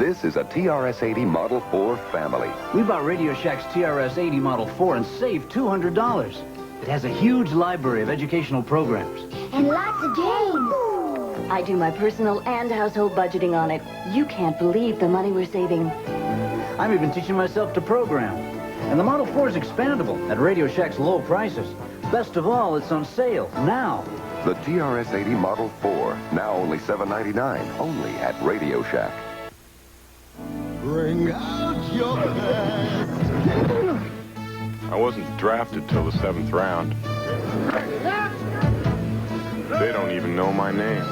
This is a TRS-80 Model 4 family. We bought Radio Shack's TRS-80 Model 4 and saved $200. It has a huge library of educational programs. And lots of games. I do my personal and household budgeting on it. You can't believe the money we're saving. I'm even teaching myself to program. And the Model 4 is expandable at Radio Shack's low prices. Best of all, it's on sale now. The TRS-80 Model 4, now only $7.99, only at Radio Shack. Bring out your best. I wasn't drafted till the 7th round. They don't even know my name.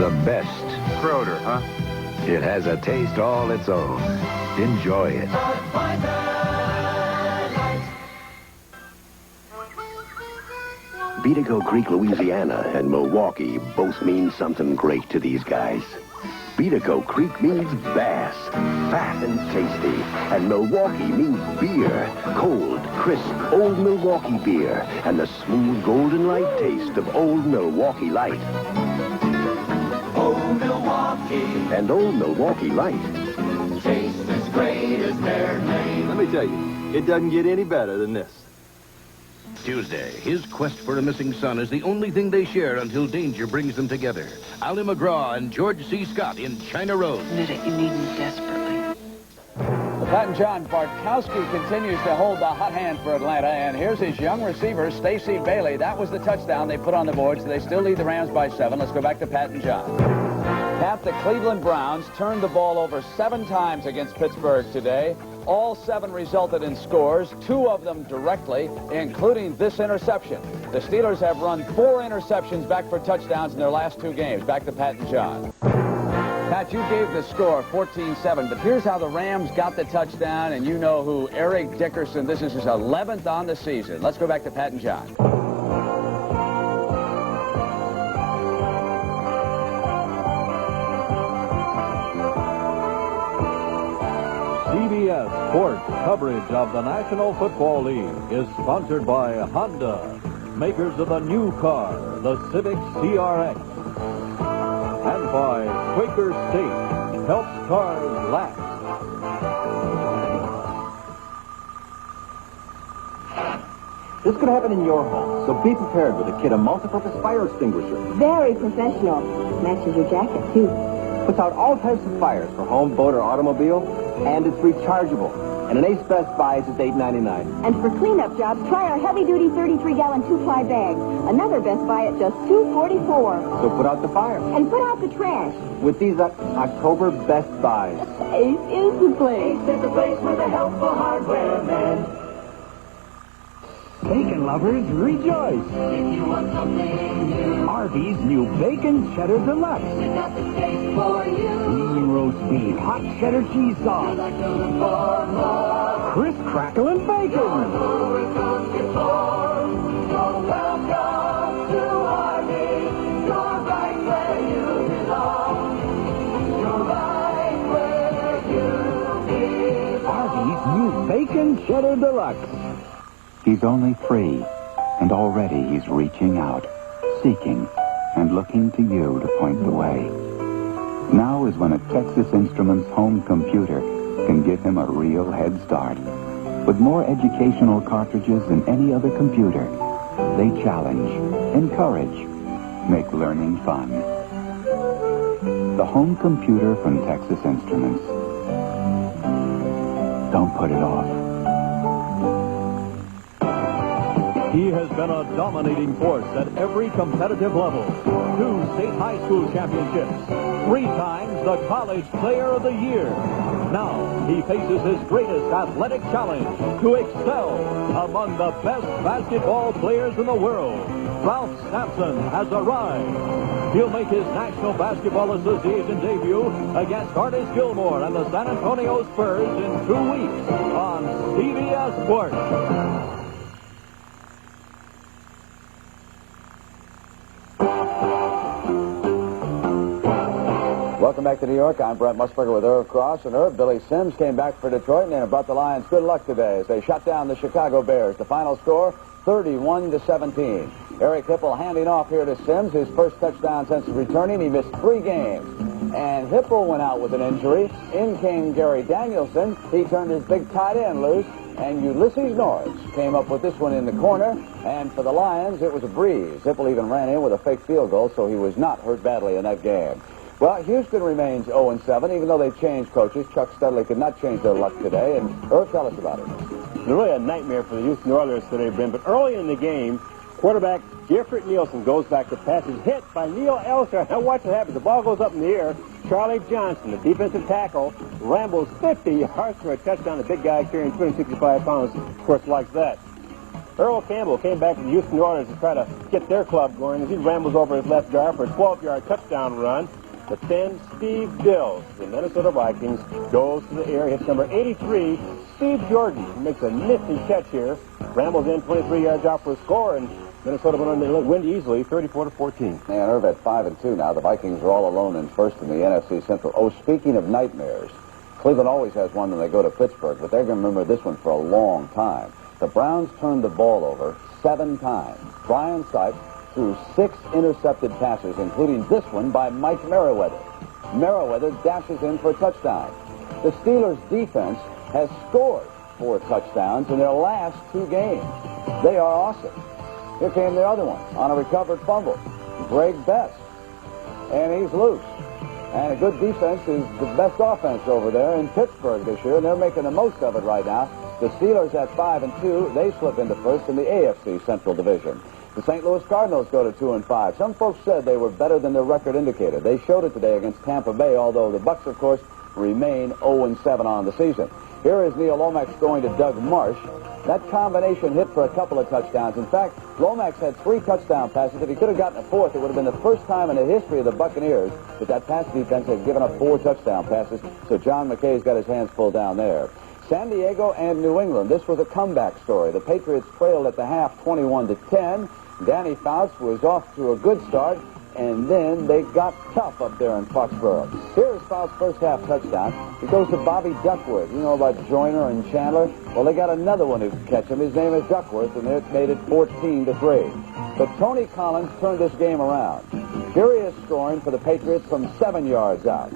The best. Croder, huh? It has a taste all its own. Enjoy it. Beatico Creek, Louisiana, and Milwaukee both mean something great to these guys. Beatico Creek means bass, fat and tasty, and Milwaukee means beer, cold, crisp, Old Milwaukee beer, and the smooth golden light taste of Old Milwaukee Light. Old Milwaukee. And Old Milwaukee Light. Taste as great as their name. Let me tell you, it doesn't get any better than this. Tuesday, his quest for a missing son is the only thing they share until danger brings them together. Ali McGraw and George C. Scott in China Road. Knit it, you need me desperately. The Pat and John Bartkowski continues to hold the hot hand for Atlanta, and here's his young receiver, Stacey Bailey. That was the touchdown they put on the board, so they still lead the Rams by 7. Let's go back to Pat and John. Pat, the Cleveland Browns turned the ball over 7 times against Pittsburgh today. All 7 resulted in scores, 2 of them directly, including this interception. The Steelers have run 4 interceptions back for touchdowns in their last 2 games. Back to Pat and John. Pat, you gave the score 14-7, but here's how the Rams got the touchdown, and you know who, Eric Dickerson. This is his 11th on the season. Let's go back to Pat and John. CBS Sports coverage of the National Football League is sponsored by Honda, makers of the new car, the Civic CRX, and by Quaker State, helps cars last. This could happen in your home, so be prepared with a kit of multi-purpose fire extinguisher. Very professional. Matches your jacket, too. Puts out all types of fires for home, boat, or automobile, and it's rechargeable. And an Ace Best Buy is just $8.99. And for cleanup jobs, try our heavy-duty 33-gallon 2-ply bags. Another Best Buy at just $2.44. So put out the fire. And put out the trash. With these October Best Buys. Ace is the place. Ace is the place for the helpful hardware man. Bacon lovers, rejoice! If you want something new, Arby's new Bacon Cheddar Deluxe. it's got the taste for you. Lean roast beef, hot cheddar cheese sauce. Like to look for more. Crisp crackle and bacon. Who it comes before. So welcome to Arby's. You're right where you belong. You're right where you belong. Arby's new Bacon Cheddar Deluxe. He's only 3, and already he's reaching out, seeking, and looking to you to point the way. Now is when a Texas Instruments home computer can give him a real head start. With more educational cartridges than any other computer, they challenge, encourage, make learning fun. The home computer from Texas Instruments. Don't put it off. He has been a dominating force at every competitive level. 2 state high school championships. 3 times the College Player of the Year. Now he faces his greatest athletic challenge to excel among the best basketball players in the world. Ralph Sampson has arrived. He'll make his National Basketball Association debut against Artis Gilmore and the San Antonio Spurs in 2 weeks on CBS Sports. welcome back to New York. I'm Brent Musburger with Irv Cross. And Irv, Billy Sims came back for Detroit and brought the Lions good luck today as they shut down the Chicago Bears. The final score, 31-17. Eric Hipple handing off here to Sims, his first touchdown since returning. He missed 3 games. And Hipple went out with an injury. In came Gary Danielson. He turned his big tight end loose. And Ulysses Norris came up with this one in the corner. And for the Lions, it was a breeze. Hipple even ran in with a fake field goal, so he was not hurt badly in that game. Well, Houston remains 0-7, even though they changed coaches. Chuck Studley could not change their luck today. And Irv, tell us about it. It's really a nightmare for the Houston Oilers today, Brent. But early in the game, quarterback Gifford Nielsen goes back to pass. Is hit by Neil Elster. Now watch what happens. The ball goes up in the air. Charlie Johnson, the defensive tackle, rambles 50 yards for a touchdown. The big guy carrying 265 pounds, of course, likes that. Earl Campbell came back to the Houston Oilers to try to get their club going as he rambles over his left guard for a 12-yard touchdown run. But then Steve Dills, the Minnesota Vikings, goes to the air, hits number 83, Steve Jordan, who makes a nifty catch here, rambles in 23 yards out for a score, and Minnesota went on to win easily, 34-14. And Irv at 5-2 now. The Vikings are all alone in first in the NFC Central. Oh, speaking of nightmares, Cleveland always has one when they go to Pittsburgh, but they're going to remember this one for a long time. The Browns turned the ball over 7 times. Brian Sipes threw 6 intercepted passes, including this one by Mike Merriweather. Merriweather dashes in for a touchdown. The Steelers' defense has scored 4 touchdowns in their last 2 games. They are awesome. Here came the other one on a recovered fumble. Greg Best. And he's loose. And a good defense is the best offense over there in Pittsburgh this year, and they're making the most of it right now. The Steelers at 5-2, they slip into first in the AFC Central Division. The St. Louis Cardinals go to 2-5. Some folks said they were better than their record indicated. They showed it today against Tampa Bay, although the Bucs, of course, remain 0-7 on the season. Here is Neil Lomax going to Doug Marsh. That combination hit for a couple of touchdowns. In fact, Lomax had 3 touchdown passes. If he could have gotten a 4th, it would have been the first time in the history of the Buccaneers that pass defense had given up 4 touchdown passes. So John McKay's got his hands full down there. San Diego and New England. This was a comeback story. The Patriots trailed at the half 21-10. Danny Fouts was off to a good start, and then they got tough up there in Foxborough. Here's Fouts' first half touchdown. It goes to Bobby Duckworth. You know about Joyner and Chandler? Well, they got another one who could catch him. His name is Duckworth, and it made it 14-3. But Tony Collins turned this game around. Furious scoring for the Patriots from 7 yards out.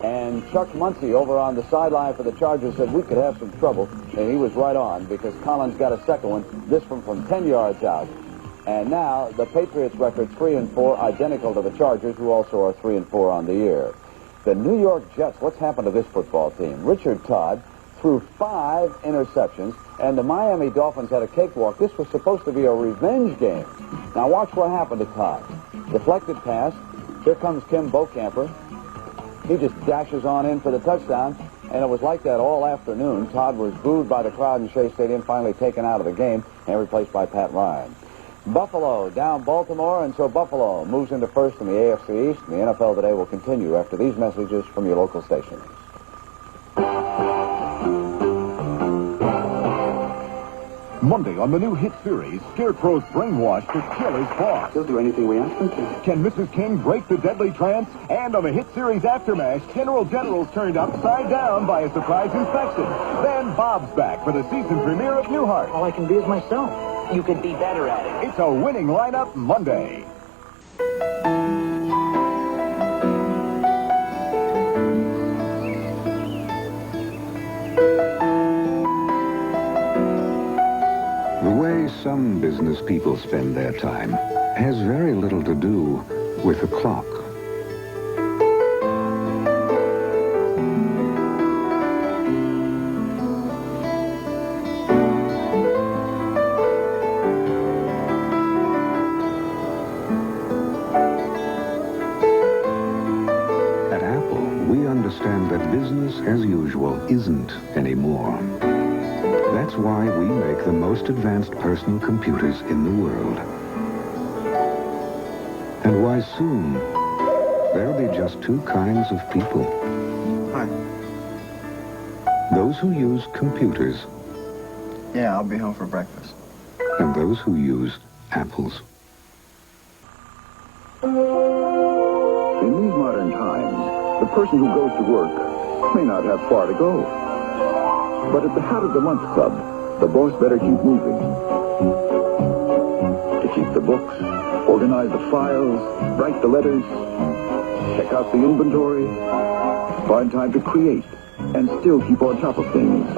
And Chuck Muncie over on the sideline for the Chargers said we could have some trouble. And he was right on because Collins got a second one, this one from 10 yards out. And now the Patriots record 3-4, identical to the Chargers, who also are 3-4 on the year. The New York Jets, what's happened to this football team? Richard Todd threw 5 interceptions, and the Miami Dolphins had a cakewalk. This was supposed to be a revenge game. Now watch what happened to Todd. Deflected pass. Here comes Kim Bocamper. He just dashes on in for the touchdown, and it was like that all afternoon. Todd was booed by the crowd in Shea Stadium, finally taken out of the game and replaced by Pat Ryan. Buffalo down Baltimore, and so Buffalo moves into first in the AFC East. And the NFL Today will continue after these messages from your local stations. Monday on the new hit series, Scarecrow's brainwashed to kill his boss. He'll do anything we ask him to. Can Mrs. King break the deadly trance? And on the hit series Aftermath, General General's turned upside down by a surprise inspection. Then Bob's back for the season premiere of Newhart. All I can be is myself. You could be better at it. It's a winning lineup Monday. The way some business people spend their time has very little to do with the clock. At Apple, we understand that business as usual isn't anymore. That's why we make the most advanced personal computers in the world. And why soon, there'll be just 2 kinds of people. Hi. Those who use computers. Yeah, I'll be home for breakfast. And those who use apples. In these modern times, person who goes to work may not have far to go. But at the Hat of the Month Club, the boss better keep moving. To keep the books, organize the files, write the letters, check out the inventory, find time to create, and still keep on top of things.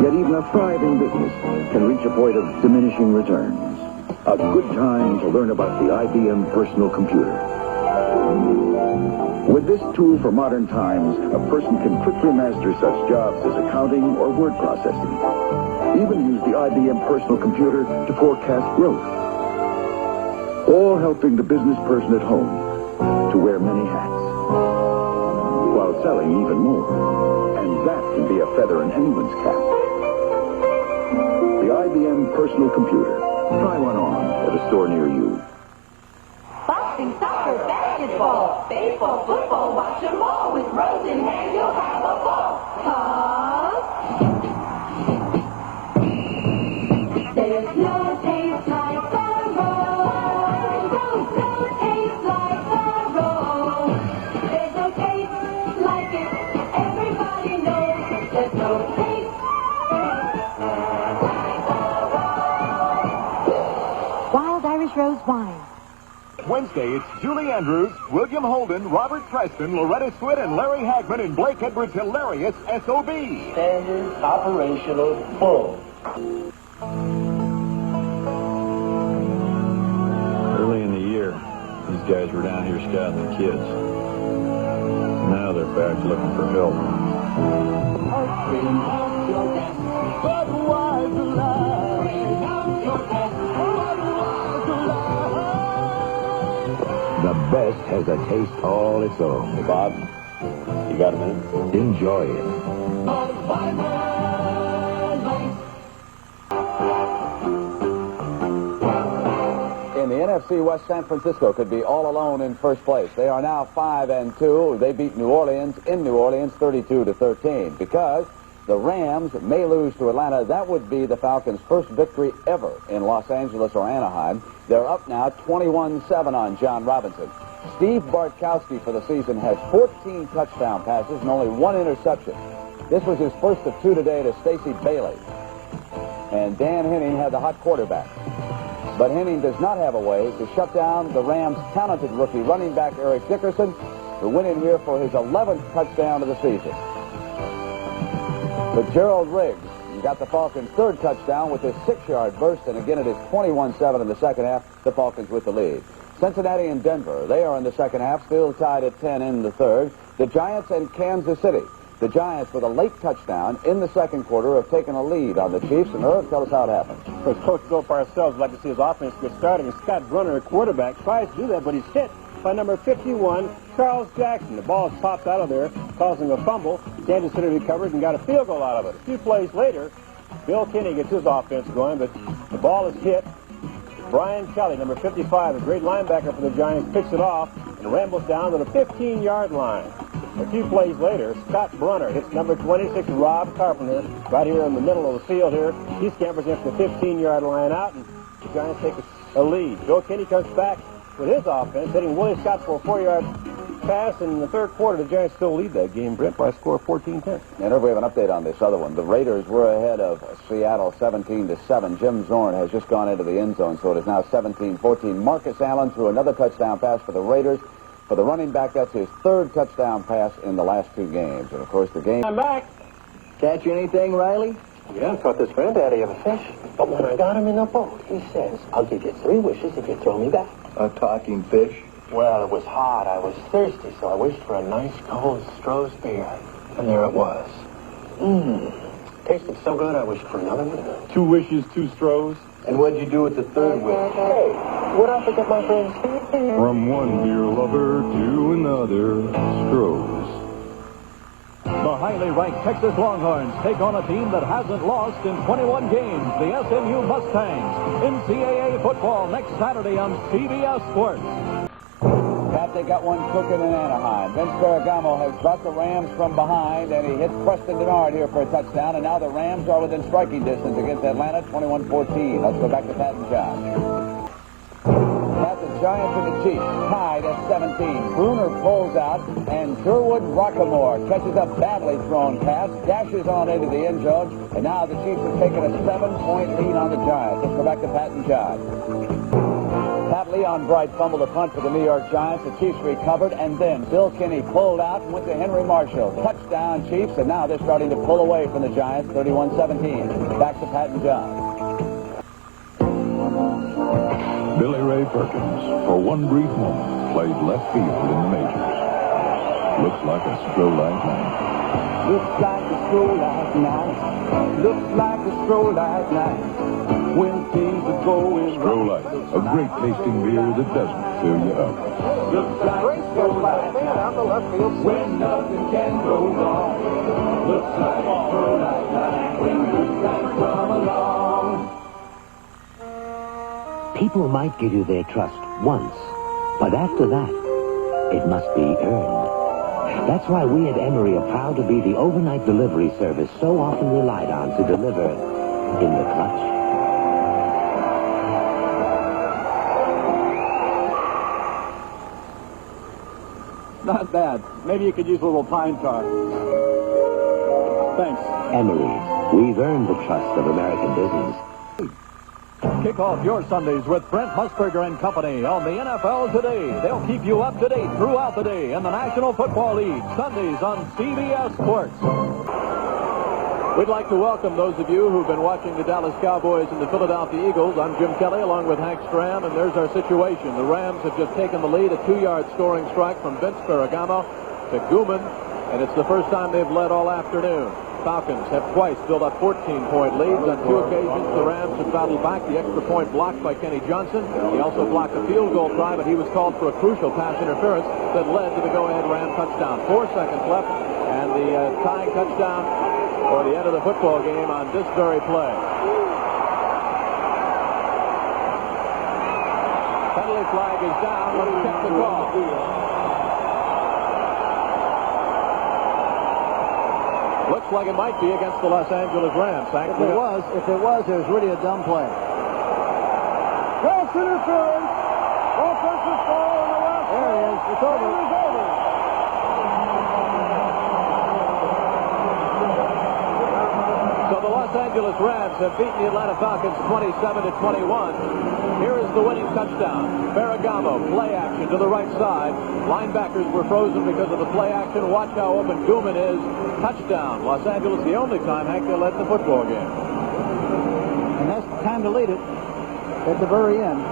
Yet even a thriving business can reach a point of diminishing returns. A good time to learn about the IBM personal computer. With this tool for modern times, a person can quickly master such jobs as accounting or word processing. Even use the IBM personal computer to forecast growth. All helping the business person at home to wear many hats, while selling even more. And that can be a feather in anyone's cap. The IBM personal computer. Try one on at a store near you. Boxing, soccer, basketball, baseball, football, watch them all. With Rose in hand, you'll have a ball. 'Cause there's no taste like the Rose. Rose, no taste like the Rose. There's no taste like it. Everybody knows there's no taste like the Rose. Wild Irish Rose wine. Wednesday, it's Julie Andrews, William Holden, Robert Preston, Loretta Swit, and Larry Hagman in Blake Edwards' hilarious S.O.B. Standard operational bull. Early in the year, these guys were down here scouting the kids. Now they're back looking for help. The best has a taste all its own. Hey, Bob, you got a minute? Enjoy it. In the NFC West, San Francisco could be all alone in first place. They are now 5-2. They beat New Orleans in New Orleans 32-13 because the Rams may lose to Atlanta. That would be the Falcons' first victory ever in Los Angeles or Anaheim. They're up now 21-7 on John Robinson. Steve Bartkowski for the season has 14 touchdown passes and only 1 interception. This was his first of 2 today to Stacey Bailey. And Dan Henning had the hot quarterback. But Henning does not have a way to shut down the Rams' talented rookie running back Eric Dickerson, who went in here for his 11th touchdown of the season. But Gerald Riggs got the Falcons' 3rd touchdown with his 6-yard burst, and again it is 21-7 in the second half, the Falcons with the lead. Cincinnati and Denver, they are in the second half, still tied at 10 in the third. The Giants and Kansas City. The Giants, with a late touchdown in the second quarter, have taken a lead on the Chiefs. And Irv, tell us how it happened. Of course, Coach Bill Parcells would like to see his offense get started, and Scott Brunner, quarterback, tries to do that, but he's hit by number 51, Charles Jackson. The ball has popped out of there, causing a fumble. Kansas City recovered and got a field goal out of it. A few plays later, Bill Kinney gets his offense going, but the ball is hit. Brian Kelly, number 55, a great linebacker for the Giants, picks it off and rambles down to the 15-yard line. A few plays later, Scott Brunner hits number 26, Rob Carpenter, right here in the middle of the field here. He scampers into the 15-yard line out, and the Giants take a lead. Bill Kinney comes back with his offense, hitting Willie Scott for a 4-yard pass. In the third quarter, the Giants still lead that game, Brent, by a score of 14-10. And we have an update on this other one. The Raiders were ahead of Seattle 17-7. Jim Zorn has just gone into the end zone, so it is now 17-14. Marcus Allen threw another touchdown pass for the Raiders. For the running back, that's his 3rd touchdown pass in the last 2 games. And, of course, the game... I'm back. Catch anything, Riley? Yeah, I caught this granddaddy of a fish. But when I got him in the boat, he says, I'll give you 3 wishes if you throw me back. A talking fish? Well, it was hot. I was thirsty, so I wished for a nice cold Stroh's beer. And there it was. Tasted so good, I wished for another one. 2 wishes, 2 Strohs. And what'd you do with the 3rd wish? Hey, what'd I forget my friends? From one beer lover to another, Strohs. The highly ranked Texas Longhorns take on a team that hasn't lost in 21 games, the SMU Mustangs. NCAA football next Saturday on CBS Sports. Pat, they got one cooking in Anaheim. Vince Ferragamo has brought the Rams from behind, and he hits Preston Denard here for a touchdown, and now the Rams are within striking distance against Atlanta, 21-14. Let's go back to Pat and John. Pat got the Giants and the Chiefs tied at 17. Bruner pulls out, and Sherwood Rockamore catches a badly thrown pass, dashes on into the end zone, and now the Chiefs have taken a 7-point lead on the Giants. Let's go back to Pat and John. Pat Leon Bright fumbled a punt for the New York Giants. The Chiefs recovered, and then Bill Kinney pulled out and went to Henry Marshall. Touchdown, Chiefs, and now they're starting to pull away from the Giants, 31-17. Back to Pat and John. Billy Ray Perkins, for one brief moment, played left field in the majors. Looks like a stroll-like night. Looks like a stroll-like night. Looks like a stroll-like night. When things are going Stroll-like, a great tasting beer that doesn't fill you up. looks like a stroll-like night. When nothing can go wrong. Looks like a stroll-like night. When good times come along. People might give you their trust once, but after that, it must be earned. That's why we at Emory are proud to be the overnight delivery service so often relied on to deliver in the clutch. Not bad. Maybe you could use a little pine tar. Thanks. Emory, we've earned the trust of American business. Kick off your Sundays with Brent Musburger and Company on the NFL Today. They'll keep you up to date throughout the day in the National Football League. Sundays on CBS Sports. We'd like to welcome those of you who've been watching the Dallas Cowboys and the Philadelphia Eagles. I'm Jim Kelly along with Hank Stram, and there's our situation. The Rams have just taken the lead, a 2-yard scoring strike from Vince Ferragamo to Gooman, and it's the first time they've led all afternoon. Falcons have twice built up 14-point leads. On 2 occasions, the Rams have battled back. The extra point blocked by Kenny Johnson. He also blocked a field goal try, but he was called for a crucial pass interference that led to the go-ahead Ram touchdown. 4 seconds left, and the tying touchdown or the end of the football game on this very play. Penalty flag is down. Let's check the call. Looks like it might be against the Los Angeles Rams. If it was, it was really a dumb play. Pass interference. Offensive foul on the left. There it is. It's over. It is over. So the Los Angeles Rams have beaten the Atlanta Falcons 27-21. Here is the winning touchdown. Ferragamo, play action to the right side. Linebackers were frozen because of the play action. Watch how open Gooman is. Touchdown. Los Angeles, the only time Hank they led the football game. And that's time to lead it at the very end.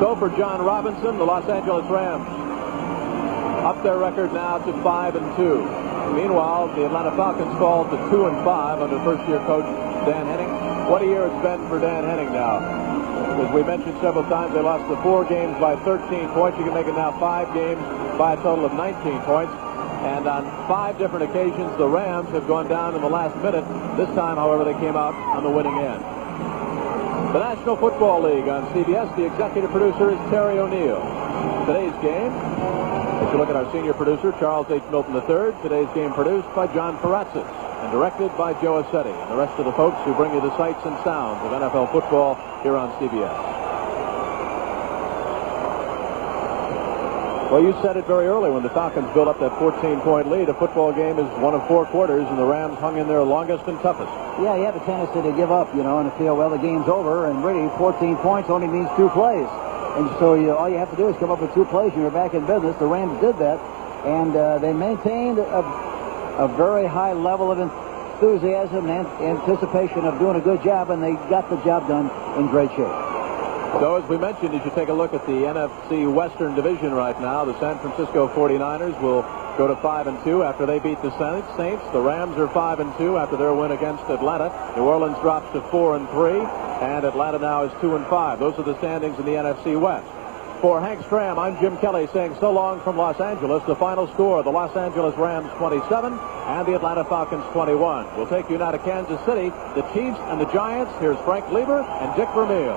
So for John Robinson, the Los Angeles Rams up their record now to 5-2. Meanwhile, the Atlanta Falcons fall to 2-5 under first-year coach Dan Henning. What a year it's been for Dan Henning now. As we mentioned several times, they lost the 4 games by 13 points. You can make it now 5 games by a total of 19 points. And on 5 different occasions, the Rams have gone down in the last minute. This time, however, they came out on the winning end. The National Football League on CBS. The executive producer is Terry O'Neill. Today's game, if you look at our senior producer, Charles H. Milton III. Today's game produced by John Paratzis and directed by Joe Assetti, and the rest of the folks who bring you the sights and sounds of NFL football here on CBS. Well, you said it very early when the Falcons built up that 14-point lead. A football game is one of 4 quarters, and the Rams hung in there longest and toughest. Yeah, you have a tendency to give up, and to feel, well, the game's over, and really 14 points only means 2 plays. And so all you have to do is come up with 2 plays, and you're back in business. The Rams did that, and they maintained a very high level of enthusiasm and anticipation of doing a good job, and they got the job done in great shape. So, as we mentioned, you should take a look at the NFC Western Division right now. The San Francisco 49ers will go to 5-2 after they beat the Saints. The Rams are 5-2 after their win against Atlanta. New Orleans drops to 4-3, and Atlanta now is 2-5. Those are the standings in the NFC West. For Hank Stram, I'm Jim Kelly saying so long from Los Angeles. The final score, the Los Angeles Rams 27 and the Atlanta Falcons 21. We'll take you now to Kansas City, the Chiefs and the Giants. Here's Frank Lieber and Dick Vermeil.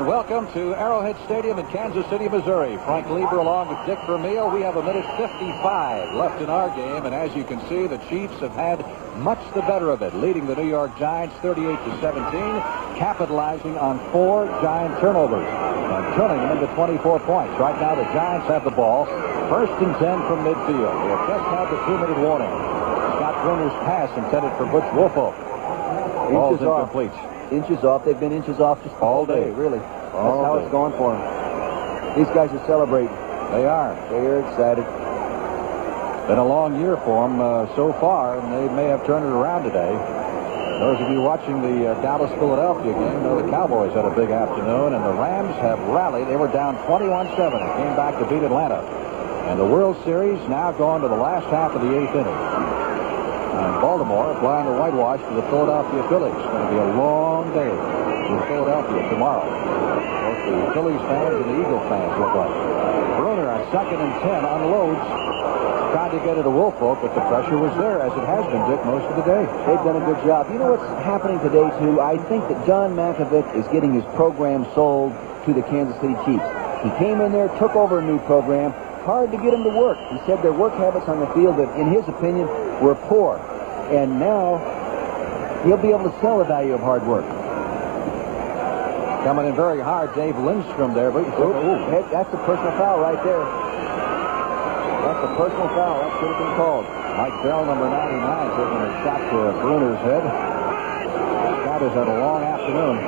And welcome to Arrowhead Stadium in Kansas City, Missouri. Frank Lieber along with Dick Vermeil. We have a minute 55 left in our game, and as you can see, the Chiefs have had much the better of it, leading the New York Giants 38-17, capitalizing on 4 Giant turnovers and turning them into 24 points. Right now, the Giants have the ball, 1st and 10 from midfield. They have just had the 2-minute warning. Scott Bruner's pass intended for Butch Woolfolk. Ball's incomplete. Inches off. They've been inches off just all day, really. That's how it's going for them. These guys are celebrating. They are. They're excited. Been a long year for them so far, and they may have turned it around today. Those of you watching the Dallas-Philadelphia game know the Cowboys had a big afternoon, and the Rams have rallied. They were down 21-7 and came back to beat Atlanta. And the World Series now going to the last half of the 8th inning. And Baltimore applying the whitewash to the Philadelphia Phillies. It's going to be a long day in Philadelphia tomorrow. Both the Phillies fans and the Eagle fans look like. Bruner on 2nd and 10 unloads. Tried to get it to Woolfolk, but the pressure was there, as it has been, Dick, most of the day. They've done a good job. You know what's happening today, too? I think that John Malkovich is getting his program sold to the Kansas City Chiefs. He came in there, took over a new program. Hard to get him to work. He said their work habits on the field, that, in his opinion, were poor. And now he'll be able to sell the value of hard work. Coming in very hard, Dave Lindstrom there. But that's a personal foul right there. That's a personal foul. That should have been called. Mike Bell, number 99, taking a shot to Bruner's head. Scott has had a long afternoon.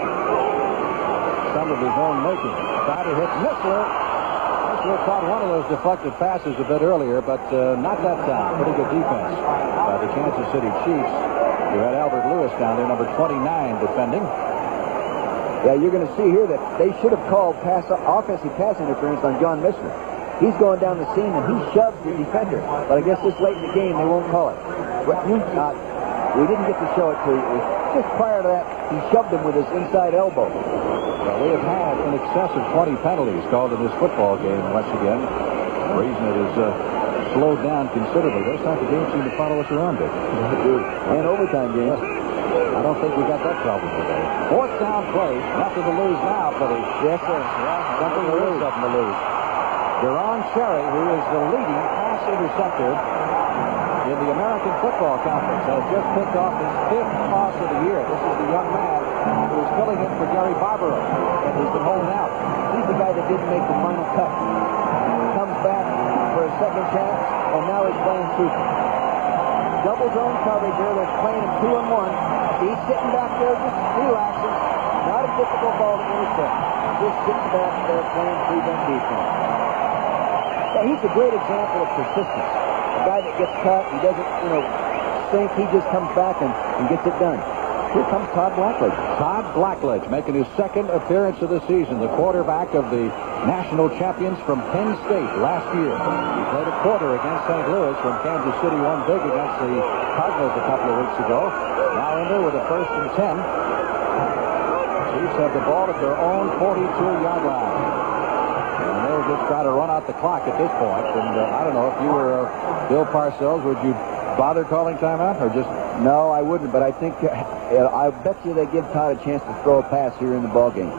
Some of his own making. Tried to hit Missler. Missler caught one of those deflected passes a bit earlier, but not that time. Pretty good defense by the Kansas City Chiefs. You had Albert Lewis down there, number 29, defending. Yeah, you're going to see here that they should have called offensive pass interference on John Missler. He's going down the seam, and he shoves the defender. But I guess this late in the game, they won't call it. We didn't get to show it to you. Just prior to that, he shoved him with his inside elbow. Well, we have had in excess of 20 penalties called in this football game once again. The reason it is slowed down considerably. This time the game seemed to follow us around, Dick. And overtime games. I don't think we got that problem today. 4th down play. Nothing to lose now, Philly. Yes, sir. Something to lose. Something to lose. Deron Cherry, who is the leading pass interceptor in the American Football Conference, has just picked off his 5th toss of the year. This is the young man who is filling in for Gary Barbaro, and he's been holding out. He's the guy that didn't make the final cut. Comes back for a second chance, and now he's playing super. Double zone coverage here. They're playing him 2-on-1. He's sitting back there just relaxing. Not a difficult ball to intercept. Just sitting back there playing prevent defense. Yeah, he's a great example of persistence. A guy that gets cut, he doesn't, sink. He just comes back and gets it done. Here comes Todd Blackledge. Todd Blackledge making his 2nd appearance of the season, the quarterback of the national champions from Penn State last year. He played a quarter against St. Louis when Kansas City won big against the Cardinals a couple of weeks ago. Now in there with a 1st and 10. Chiefs have the ball at their own 42-yard line. And they'll just try to run out the clock at this point. And I don't know if you were Bill Parcells, would you bother calling timeout or just... No, I wouldn't, but I think I bet you they give Todd a chance to throw a pass here in the ballgame.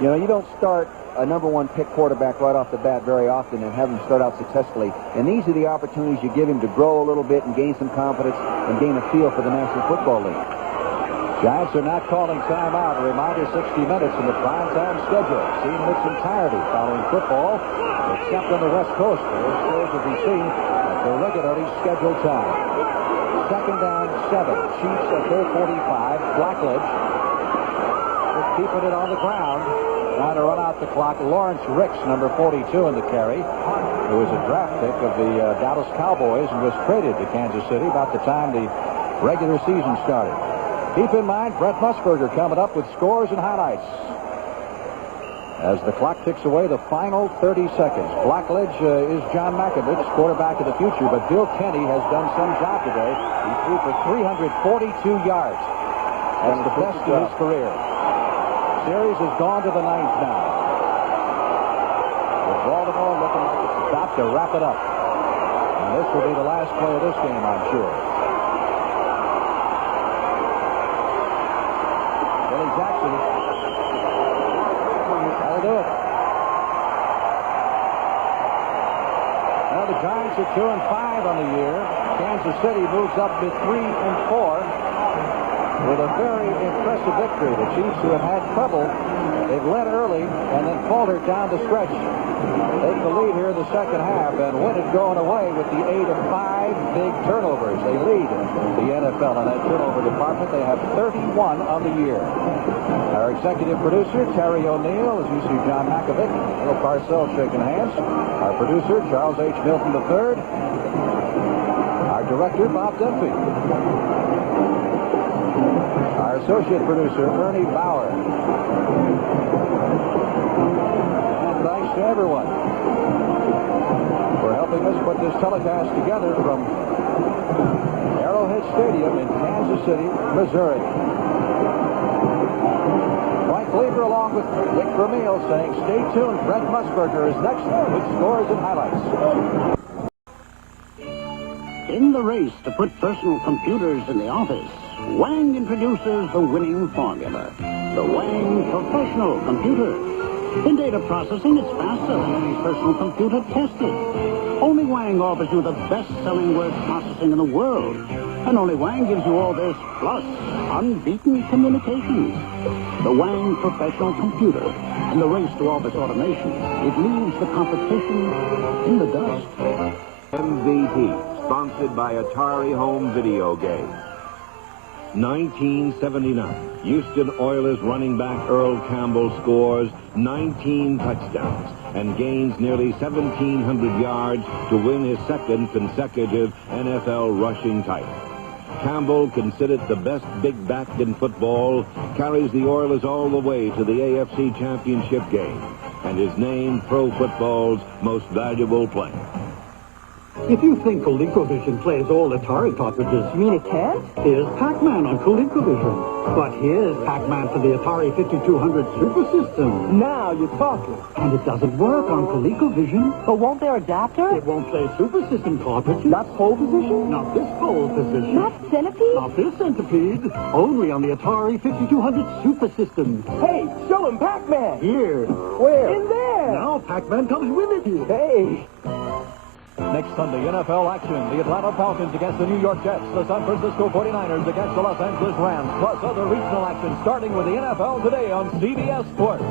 You know, you don't start a number 1 pick quarterback right off the bat very often and have him start out successfully. And these are the opportunities you give him to grow a little bit and gain some confidence and gain a feel for the National Football League. Giants are not calling timeout. A reminder, 60 minutes in the primetime schedule. Seen in its entirety following football, except on the West Coast. Those shows will be seen at the regularly scheduled time. 2nd down, 7. Chiefs at their 45. Blackledge just keeping it on the ground. Trying to run out the clock. Lawrence Ricks, number 42 in the carry, who was a draft pick of the Dallas Cowboys and was traded to Kansas City about the time the regular season started. Keep in mind, Brett Musburger coming up with scores and highlights. As the clock ticks away, the final 30 seconds. Blackledge is John Malkovich, quarterback of the future, but Bill Kenny has done some job today. He threw for 342 yards. That's the best in his career. Series has gone to the 9th now. With Baltimore looking like it's about to wrap it up. And this will be the last play of this game, I'm sure. Billy Jackson That'll do it. Now the Giants are 2-5 on the year. Kansas City moves up to 3-4 with a very impressive victory. The Chiefs, who have had trouble, they've led early and then faltered down the stretch. Take the lead here in the second half and win it going away with the aid of 5 big turnovers. They lead the NFL in that turnover department. They have 31 on the year. Our executive producer, Terry O'Neill, as you see John Makovic, Bill Parcells shaking hands. Our producer, Charles H. Milton III. Our director, Bob Dunphy. Our associate producer, Ernie Bauer. And thanks to everyone for helping us put this telecast together from Arrowhead Stadium in Kansas City, Missouri. Mike Lieber along with Dick Vermeil saying, stay tuned. Brent Musburger is next with scores and highlights. In the race to put personal computers in the office, Wang introduces the winning formula. The Wang Professional Computer. In data processing, it's faster than any personal computer tested. Only Wang offers you the best-selling word processing in the world. And only Wang gives you all this, plus unbeaten communications. The Wang Professional Computer. In the race to office automation, it leaves the competition in the dust. MVP, sponsored by Atari Home Video Games. 1979, Houston Oilers running back Earl Campbell scores 19 touchdowns and gains nearly 1,700 yards to win his second consecutive NFL rushing title. Campbell, considered the best big back in football, carries the Oilers all the way to the AFC Championship game and is named Pro Football's most valuable player. If you think ColecoVision plays all Atari cartridges... You mean it can't? Here's Pac-Man on ColecoVision. But here's Pac-Man for the Atari 5200 Super System. Now you're talking. And it doesn't work on ColecoVision. But won't their adapter? It won't play Super System cartridges. Not pole position? Not this pole position. Not centipede? Not this centipede. Only on the Atari 5200 Super System. Hey, show him Pac-Man. Here. Where? In there. Now Pac-Man comes with it. Hey. Next Sunday, NFL action. The Atlanta Falcons against the New York Jets. The San Francisco 49ers against the Los Angeles Rams. Plus other regional action starting with the NFL today on CBS Sports.